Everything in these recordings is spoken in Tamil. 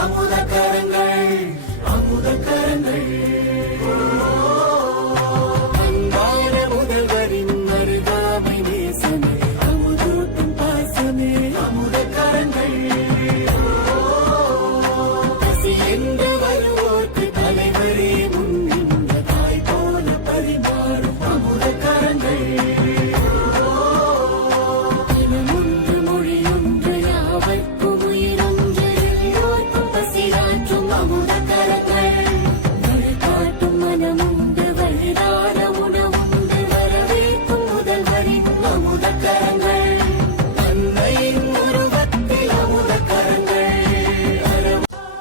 Vamos a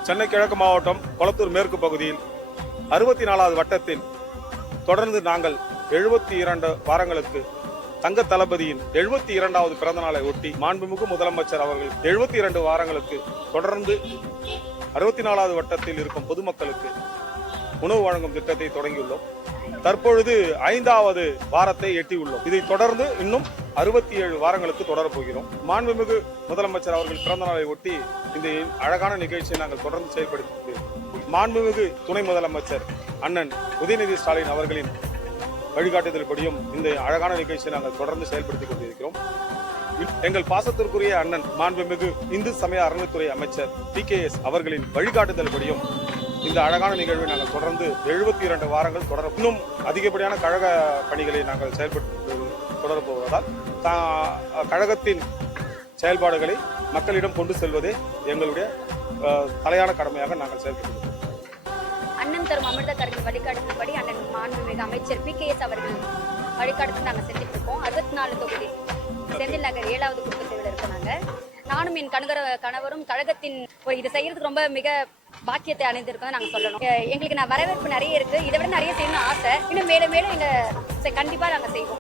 சென்னை கிழக்கு மாவட்டம் கொளத்தூர் மேற்கு பகுதியில் அறுபத்தி நாலாவது வட்டத்தில் தொடர்ந்து நாங்கள் எழுபத்தி இரண்டு வாரங்களுக்கு தங்க தளபதியின் எழுபத்தி இரண்டாவது பிறந்த நாளை ஒட்டி மாண்புமிகு முதலமைச்சர் அவர்கள் எழுபத்தி இரண்டு வாரங்களுக்கு தொடர்ந்து அறுபத்தி நாலாவது வட்டத்தில் இருக்கும் பொதுமக்களுக்கு உணவு வழங்கும் திட்டத்தை தொடங்கியுள்ளோம். தற்பொழுது ஐந்தாவது வாரத்தை எட்டியுள்ளோம். இதை தொடர்ந்து இன்னும் அறுபத்தி ஏழு வாரங்களுக்கு தொடரப் போகிறோம். மாண்புமிகு முதலமைச்சர் அவர்கள் பிறந்த நாளை ஒட்டி இந்த அழகான நிகழ்ச்சியை நாங்கள் தொடர்ந்து செயல்படுத்தி மாண்புமிகு துணை முதலமைச்சர் அண்ணன் உதயநிதி ஸ்டாலின் அவர்களின் வழிகாட்டுதல்படியும் இந்த அழகான நிகழ்ச்சியை நாங்கள் தொடர்ந்து செயல்படுத்திக் கொண்டிருக்கிறோம். எங்கள் பாசத்திற்குரிய அண்ணன் மாண்புமிகு இந்து சமய அறநிலைத்துறை அமைச்சர் பி கே எஸ் அவர்களின் வழிகாட்டுதல்படியும் இந்த அழகான நிகழ்வை நாங்கள் தொடர்ந்து எழுபத்தி இரண்டு வாரங்கள் தொடர இன்னும் அதிகப்படியான கழக பணிகளை நாங்கள் செயல்பட்டு தொடரப்போவதால் கழகத்தின் செயல்பாடுகளை மக்களிடம் கொண்டு செல்வதே எங்களுடைய தலையான கடமையாக நாங்கள் செயல்படுகிறோம். அண்ணன் தரும் அமிர்த கருத்து வழிகாட்டுதல்படி அண்ணன் மாண்புமிகு அமைச்சர் பி. கே. எஸ். அவர்கள் வழிகாட்டு நாங்கள் செஞ்சுட்டு இருக்கோம் அறுபத்தி நாலு தொகுதி செந்தில் நகர் ஏழாவது குடும்பத்தில் இருக்கோம் நாங்கள் நானும் என் கணவர கணவரும் கழகத்தின் இதை செய்யறதுக்கு ரொம்ப மிக பாக்கியத்தை அணிந்திருக்கோம் நாங்கள் சொல்லணும். எங்களுக்கு நான் வரவேற்பு நிறைய இருக்கு. இதை விட நிறைய செய்யணும்னு ஆசை. இன்னும் மேலும் மேலும் எங்க கண்டிப்பா நாங்கள் செய்வோம்.